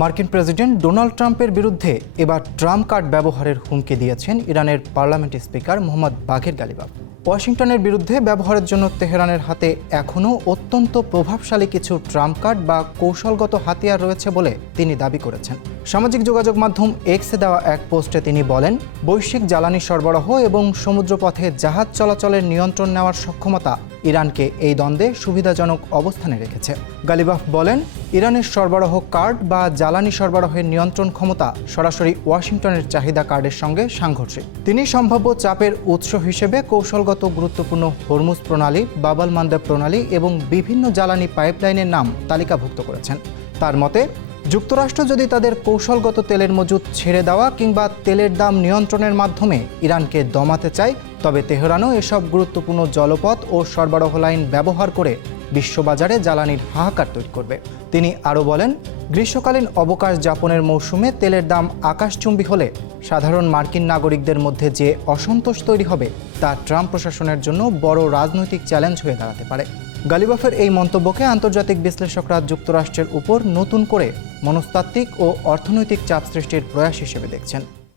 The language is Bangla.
মার্কিন প্রেসিডেন্ট ডোনাল্ড ট্রাম্পের বিরুদ্ধে এবার ট্রাম্প কার্ড ব্যবহারের হুমকি দিয়েছেন ইরানের পার্লামেন্ট স্পিকার মোহাম্মদ বাঘের গালিবাফ। ওয়াশিংটনের বিরুদ্ধে ব্যবহারের জন্য তেহরানের হাতে এখনও অত্যন্ত প্রভাবশালী কিছু ট্রাম্প কার্ড বা কৌশলগত হাতিয়ার রয়েছে বলে তিনি দাবি করেছেন। সামাজিক যোগাযোগ মাধ্যম এক্সে দেওয়া এক পোস্টে তিনি বলেন, বৈশ্বিক জ্বালানি সরবরাহ এবং সমুদ্রপথে জাহাজ চলাচলের নিয়ন্ত্রণ নেওয়ার সক্ষমতা ইরানকে এই দ্বন্দ্বে সুবিধাজনক অবস্থানে রেখেছে। গালিবাফ বলেন, ইরানের সরবরাহ কার্ড বা জ্বালানি সরবরাহের নিয়ন্ত্রণ ক্ষমতা সরাসরি ওয়াশিংটনের চাহিদা কার্ডের সঙ্গে সাংঘর্ষিক। তিনি সম্ভাব্য চাপের উৎস হিসেবে কৌশলগত গুরুত্বপূর্ণ হরমুজ প্রণালী, বাবাল মান্দাব প্রণালী এবং বিভিন্ন জ্বালানি পাইপলাইনের নাম তালিকাভুক্ত করেছেন। তার মতে, যুক্তরাষ্ট্র যদি তাদের কৌশলগত তেলের মজুদ ছেড়ে দেওয়া কিংবা তেলের দাম নিয়ন্ত্রণের মাধ্যমে ইরানকে দমাতে চায়, তবে তেহরানও এসব গুরুত্বপূর্ণ জলপথ ও সরবরাহ লাইন ব্যবহার করে বিশ্ববাজারে জ্বালানির হাহাকার তৈরি করবে। তিনি আরও বলেন, গ্রীষ্মকালীন অবকাশ যাপনের মৌসুমে তেলের দাম আকাশচুম্বী হলে সাধারণ মার্কিন নাগরিকদের মধ্যে যে অসন্তোষ তৈরি হবে তা ট্রাম্প প্রশাসনের জন্য বড় রাজনৈতিক চ্যালেঞ্জ হয়ে দাঁড়াতে পারে। গালিবাফের এই মন্তব্যকে আন্তর্জাতিক বিশ্লেষকরা যুক্তরাষ্ট্রের উপর নতুন করে মনস্তাত্ত্বিক ও অর্থনৈতিক চাপ সৃষ্টির প্রয়াস হিসেবে দেখছেন।